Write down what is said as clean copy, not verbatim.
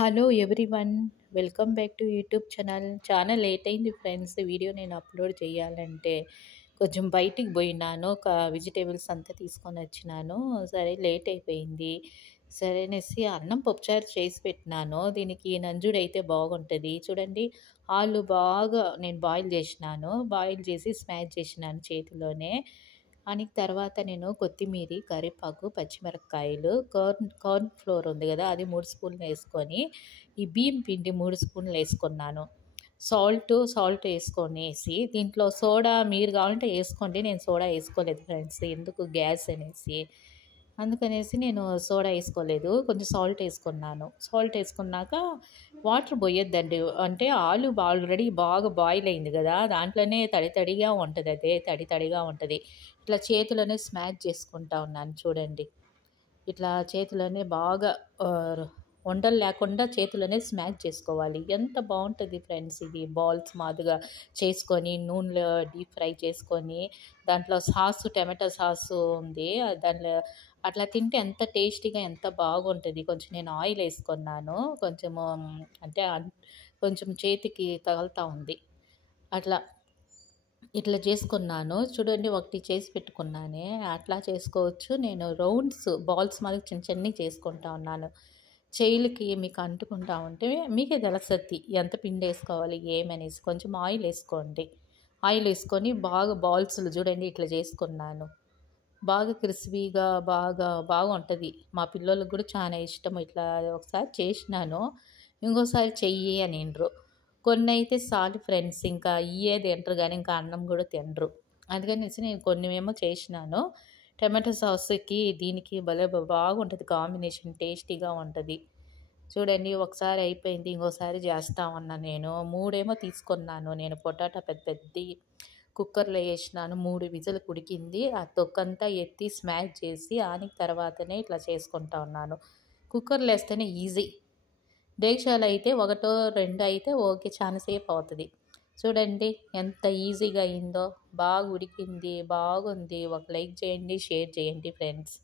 Hello everyone. Welcome back to YouTube channel. చాలా late అయింది friends. Video నేను upload చేయాలంటే కొంచెం బయటికి పోయినాను. ఒక వెజిటేబుల్స్ అంతా తీసుకొని వచ్చినాను. సరే లేట్ అయిపోయింది. సరే అనేసి అన్నం పప్పుచారు చేసి పెట్టినాను. దీనికి నంజుడైతే బాగుంటుంది. చూడండి, ఆలు బాగా నేను బాయిల్ చేసినాను. బాయిల్ చేసి స్మాష్ చేసినాను చేతిలోనే. అని తర్వాత నేను కొత్తిమీర, కరివేపాకు, పచ్చిమిరపకాయలు, కార్న్ ఫ్లోర్ ఉంది కదా, అది 3 స్పూన్లు వేసుకొని, ఈ బియ్యం పిండి 3 స్పూన్లు వేసుకున్నాను. సాల్ట్ వేసుకొనేసి దీంట్లో సోడా మీరు కావాలంటే వేసుకోండి. నేను సోడా వేసుకోలేదు ఫ్రెండ్స్, ఎందుకు గ్యాస్ అనేసి. అందుకనేసి నేను సోడా వేసుకోలేదు, కొంచెం సాల్ట్ వేసుకున్నాను. సాల్ట్ వేసుకున్నాక వాటర్ పోయొద్దండి. అంటే ఆలు ఆల్రెడీ బాగా బాయిల్ అయింది కదా, దాంట్లోనే తడి తడిగా ఉంటుంది. అదే తడి తడిగా ఉంటుంది. ఇట్లా చేతిలోనే స్మాష్ చేసుకుంటా ఉన్నాను చూడండి. ఇట్లా చేతిలోనే బాగా ఉండలు లేకుండా చేతిలోనే స్మాష్ చేసుకోవాలి. ఎంత బాగుంటుంది ఫ్రెండ్స్. ఇది బాల్స్ మాదిరిగా చేసుకొని నూనెలో డీప్ ఫ్రై చేసుకొని, దాంట్లో టమాటా సాసు ఉంది దాంట్లో, అట్లా తింటే ఎంత టేస్టీగా ఎంత బాగుంటుంది. కొంచెం నేను ఆయిల్ వేసుకున్నాను, కొంచెము అంటే కొంచెం చేతికి తగులుతూ ఉంది. అట్లా ఇట్లా చేసుకున్నాను చూడండి. ఒకటి చేసి పెట్టుకున్నానే, అట్లా చేసుకోవచ్చు. నేను రౌండ్స్ బాల్స్ మాదిరి చిన్న చిన్నవి చేసుకుంటా ఉన్నాను. చేయిలకి మీకు అంటుకుంటా ఉంటే మీకే తెలుస్తుంది ఎంత పిండి వేసుకోవాలి ఏమనేసి. కొంచెం ఆయిల్ వేసుకోండి. ఆయిల్ వేసుకొని బాగా బాల్స్లు చూడండి ఇట్లా చేసుకున్నాను. బాగా క్రిస్పీగా బాగుంటుంది. మా పిల్లలకు కూడా చాలా ఇష్టం. ఇట్లా ఒకసారి చేసినాను, ఇంకోసారి చెయ్యి అనిండ్రు. కొన్ని అయితే చాలు ఫ్రెండ్స్, ఇంకా ఇయ్యే తింటారు కానీ ఇంకా అన్నం కూడా తినరు. అందుకనేసి నేను కొన్ని ఏమో చేసినాను. టమాటో సాస్కి దీనికి భలే బాగుంటుంది కాంబినేషన్, టేస్టీగా ఉంటుంది. చూడండి, ఒకసారి అయిపోయింది, ఇంకోసారి చేస్తా ఉన్నా. నేను మూడేమో తీసుకున్నాను. నేను పొటాటా పెద్ద పెద్దవి కుక్కర్లో వేసినాను. 3 విజిల్ ఉడికింది. ఆ తొక్కంతా ఎత్తి స్మాష్ చేసి ఆనిన తర్వాతనే ఇట్లా చేసుకుంటా ఉన్నాను. కుక్కర్లో వేస్తేనే ఈజీ. డేక్షాలో అయితే ఒకటో రెండో అయితే ఓకే, చాలా సేపు అవుతుంది. చూడండి ఎంత ఈజీగా అయిందో, బాగా ఉడికింది, బాగుంది. ఒక లైక్ చేయండి, షేర్ చేయండి ఫ్రెండ్స్.